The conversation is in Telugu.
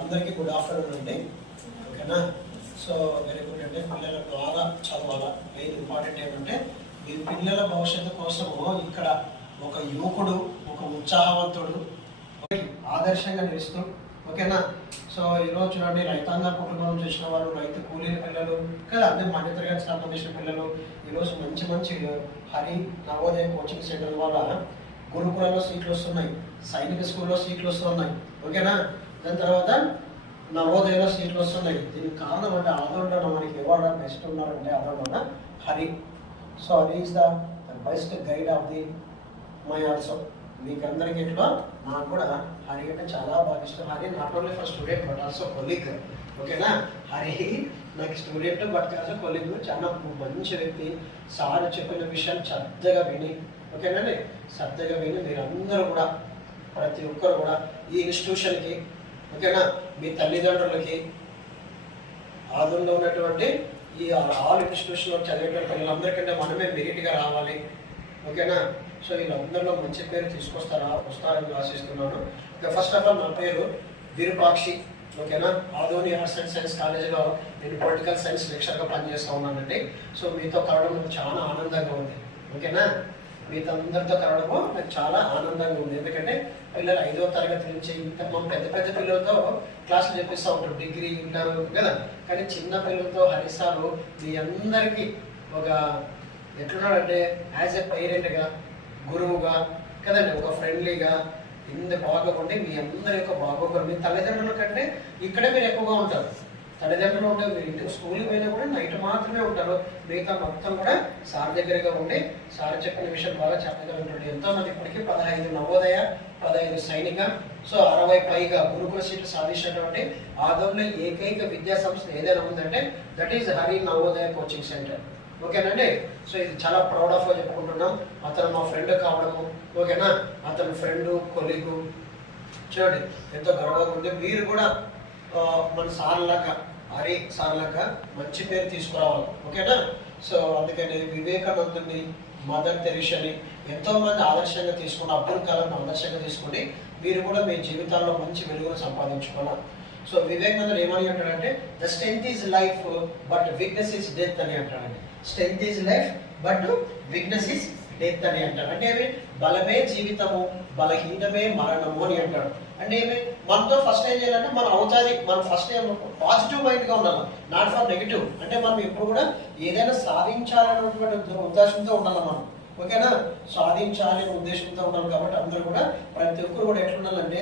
అందరికీ గుడ్ ఆఫ్టర్నూన్ అండి. ఓకేనా? సో వెరీ గుడ్ అండి. పిల్లలు బాగా చదవాలా. మెయిన్ ఇంపార్టెంట్ ఏంటంటే మీ పిల్లల భవిష్యత్తు కోసము ఇక్కడ ఒక యువకుడు, ఒక ఉత్సాహవంతుడు, ఆదర్శంగా నిలుస్తూ, ఓకేనా? సో ఈరోజు చూడండి, రైతాంగ కుటుంబం చేసిన వాళ్ళు, రైతు కూలీల పిల్లలు కదా, అదే మధ్యతరగతి సంబంధించిన పిల్లలు ఈరోజు మంచి మంచి హరి నవోదయ కోచింగ్ సెంటర్ వల్ల గురుకులలో సీట్లు వస్తున్నాయి, సైనిక స్కూల్లో సీట్లు వస్తున్నాయి, ఓకేనా? దాని తర్వాత నవోదయలో సీట్లు వస్తున్నాయి. దీనికి కారణం అంటే ఆదరణ మనకి ఎవరు బెస్ట్ ఉన్నారంటే ఆదరణ Hari. So Hari is the best guide of the my also. మీకు అందరికీ ఇట్లా నాకు కూడా హరి అంటే చాలా బాగా ఇష్టం. Hari not only for student but also colleague, ఓకేనా? హరి నాకు స్టూడెంట్ బట్ ఆల్సో కొలీగ్. చాలా మంచి వ్యక్తి. సార్ చెప్పిన విషయాలు శ్రద్ధగా విని, ఓకేనండి, శ్రద్ధగా విని మీరందరూ కూడా, ప్రతి ఒక్కరు కూడా ఈ ఇన్స్టిట్యూషన్కి, ఓకేనా, మీ తల్లిదండ్రులకి, ఆదంలో ఉన్నటువంటి ఈ ఆల్ ఇన్స్టిట్యూషన్లో చదివేటువంటి పిల్లలందరికంటే మనమే మెరిట్గా రావాలి, ఓకేనా? సో వీళ్ళందరిలో మంచి పేరు వస్తారని ఆశిస్తున్నాను. ఇక ఫస్ట్ ఆఫ్ ఆల్ నా పేరు విరూపాక్షి, ఓకేనా? ఆదోని ఆర్ట్స్ అండ్ సైన్స్ కాలేజీలో నేను పొలిటికల్ సైన్స్ లెక్చర్గా పనిచేస్తూ ఉన్నానండి. సో మీతో కలవడం నాకు చాలా ఆనందంగా ఉంది, ఓకేనా? మీతో అందరితో కలవడము నాకు చాలా ఆనందంగా ఉంది. ఎందుకంటే పిల్లలు 5వ తరగతి నుంచి ఇంకా మనం పెద్ద పెద్ద పిల్లలతో క్లాసులు చెప్పిస్తూ ఉంటారు, డిగ్రీ ఇంటర్ కదా, కానీ చిన్న పిల్లలతో హరిసారు మీ అందరికీ ఒక ఎట్లున్నాడంటే యాజ్ ఎ పేరెంట్గా, గురువుగా కదండి, ఒక ఫ్రెండ్లీగా ఇంత బాగోకుంటే మీ అందరి యొక్క బాగోగులు మీ తల్లిదండ్రుల కంటే ఇక్కడే మీరు ఎక్కువగా ఉంటారు. తల్లిదండ్రులు ఉంటే మీరు ఇంటికి స్కూల్కి పోయినా కూడా నైట్ మాత్రమే ఉంటారు. మిగతా మొత్తం కూడా సార్ దగ్గరగా ఉండి సార్ చెప్పిన విషయం బాగా చక్కగా ఉంటుంది. ఎంతోమంది ఇప్పటికీ 15 నవోదయ, 15 సైనిక, సో 60 పైగా గురుకుల సీట్లు సాధించినటువంటి ఆదోనిలో ఏకైక విద్యా సంస్థ ఏదైనా ఉందంటే that is Hari Navodaya coaching centre, ఓకేనండి? సో ఇది చాలా ప్రౌడ్ ఆఫ్గా చెప్పుకుంటున్నాం. అతను మా ఫ్రెండ్ కావడము, ఓకేనా? అతను ఫ్రెండు, కొలీగు, చూడండి ఎంతో గర్వంగా ఉంది. మీరు కూడా మన సార్లాగా, హరి సార్లాగా మంచి పేరు తీసుకురావాలి, ఓకేనా? సో అందుకని వివేకానందుని, మదర్ తెరీసాని ఎంతోమంది ఆదర్శంగా తీసుకుని, అబ్దుల్ కలాం ఆదర్శంగా తీసుకుని మీరు కూడా మీ జీవితాల్లో మంచి వెలుగును సంపాదించుకోవాలి. సో వివేకానందుడు ఏమని అంటాడంటే the strength is life but weakness is death అని అంటాడండి. Strength is life but weakness is death అని అంటాడు. అంటే ఏమి? బలమే జీవితము, బలహీనమే మరణము అని అంటాడు. అంటే ఏమి? మనతో ఫస్ట్ ఏం చేయాలంటే మనం అవుతుంది, మనం ఫస్ట్ పాజిటివ్ మైండ్గా ఉండాలి, నాట్ ఫర్ నెగిటివ్. అంటే మనం ఎప్పుడు కూడా ఏదైనా సాధించాలనేటువంటి ఉద్దేశంతో ఉండాలి మనం, ఓకేనా? సాధించాలనే ఉద్దేశంతో ఉండాలి. కాబట్టి అందరూ కూడా, ప్రతి ఒక్కరు కూడా ఎట్లుండాలంటే